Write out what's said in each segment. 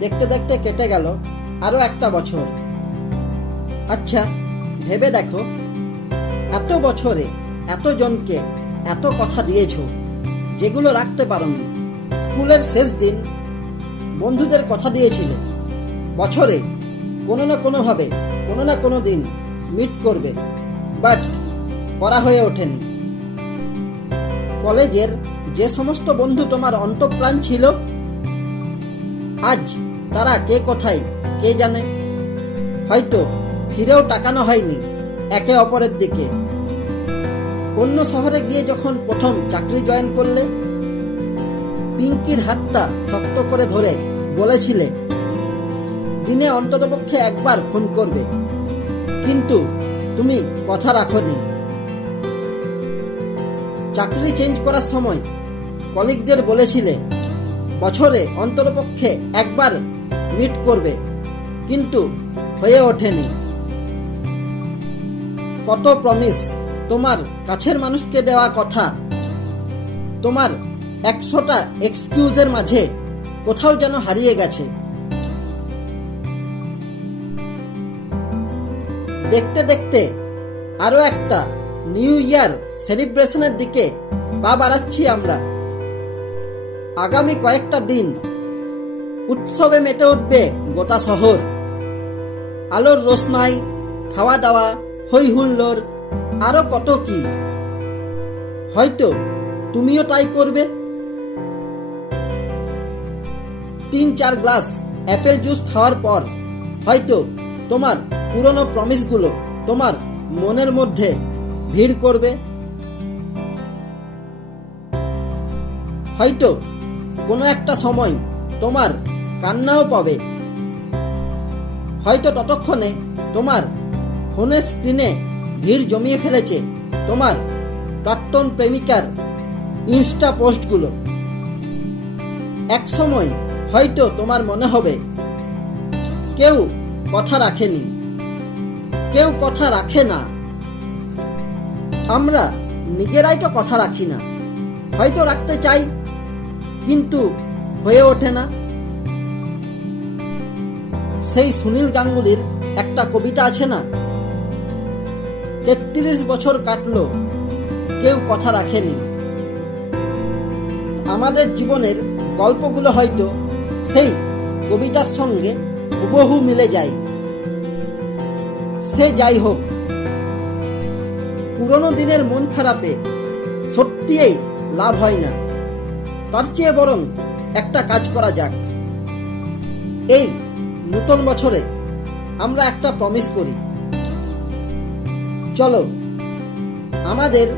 দেখতে দেখতে কেটে গেল আরো একটা বছর। আচ্ছা, ভেবে দেখো, এত বছরে এতজনকে এত কথা দিয়েছো যেগুলো রাখতে পারোনি। স্কুলের শেষ দিন বন্ধুদের কথা দিয়েছিলে বছরে কোনো না কোনোভাবে কোনো না কোনো দিন মিট করবে, বাট করা হয়ে ওঠেনি। কলেজের যে সমস্ত বন্ধু তোমার অন্তঃপ্রাণ ছিল, আজ তারা কে কোথায় কে জানে। হয়তো ফিরেও তাকানো হয়নি একে অপরের দিকে। অন্য শহরে গিয়ে যখন প্রথম চাকরি জয়েন করলে, পিঙ্কির হাতটা শক্ত করে ধরে বলেছিলে দিনে অন্ততপক্ষে একবার ফোন করবে, কিন্তু তুমি কথা রাখোনি। চাকরি চেঞ্জ করার সময় কলিগদের বলেছিলে বছরে অন্ততপক্ষে একবার মিট করবে, কিন্তু হয়ে ওঠেনি। কত প্রমিস তোমার কাছের মানুষকে দেওয়া কথা তোমার 100টা এক্সকিউজের মাঝে কোথাও যেন হারিয়ে গেছে। দেখতে দেখতে আরো একটা নিউ ইয়ার সেলিব্রেশনের দিকে পা বাড়াচ্ছি আমরা। আগামী কয়েকটা দিন উৎসবে মেতে উঠবে গোটা শহর। আলোর রোশনাই, খাওয়া দাওয়া, হই হুল্লোড়, আরো কত কি। হয়তো তুমিও তাই করবে। 3-4 গ্লাস অ্যাপেল জুস খাওয়ার পর হয়তো তোমার পুরনো প্রমিসগুলো তোমার মনের মধ্যে ভিড় করবে। হয়তো কোনো একটা সময় তোমার কান্নাও পাবে। হয়তো ততক্ষণে তোমার ফোনের স্ক্রিনে ভিড় জমিয়ে ফেলেছে তোমার প্রাক্তন প্রেমিকার ইনস্টা পোস্টগুলো। এক সময় হয়তো তোমার মনে হবে কেউ কথা রাখেনি, কেউ কথা রাখে না। আমরা নিজেরাই তো কথা রাখি না। হয়তো রাখতে চাই, কিন্তু হয়ে ওঠে না। সেই সুনীল গাঙ্গুলির একটা কবিতা আছে না, 33 বছর কাটলো কেউ কথা রাখেনি। আমাদের জীবনের গল্পগুলো হয়তো সেই কবিতার সঙ্গে হুবহু মিলে যায়। সে যাই হোক, পুরনো দিনের মন খারাপে সত্যিই লাভ হয় না। তার চেয়ে বরং একটা কাজ করা যাক। এই নতুন বছরে আমরা একটা প্রমিস করি। চলো আমাদের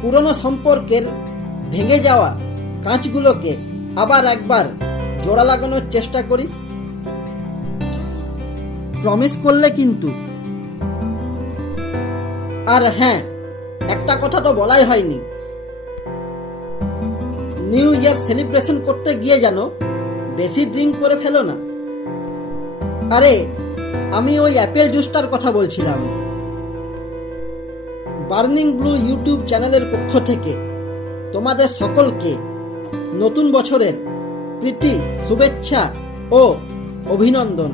পুরনো সম্পর্কের ভেঙে যাওয়া কাঁচগুলোকে আবার একবার জোড়া লাগানোর চেষ্টা করি। প্রমিস করলে কিন্তু। আর হ্যাঁ, একটা কথা তো বলাই হয়নি, নিউ ইয়ার সেলিব্রেশন করতে গিয়ে যেন বেশি ড্রিঙ্ক করে ফেলো না। আরে, আমি ওই অ্যাপেল জুসটার কথা বলছিলাম। বার্নিং ব্লু ইউটিউব চ্যানেলের পক্ষ থেকে তোমাদের সকলকে নতুন বছরের প্রীতি, শুভেচ্ছা ও অভিনন্দন।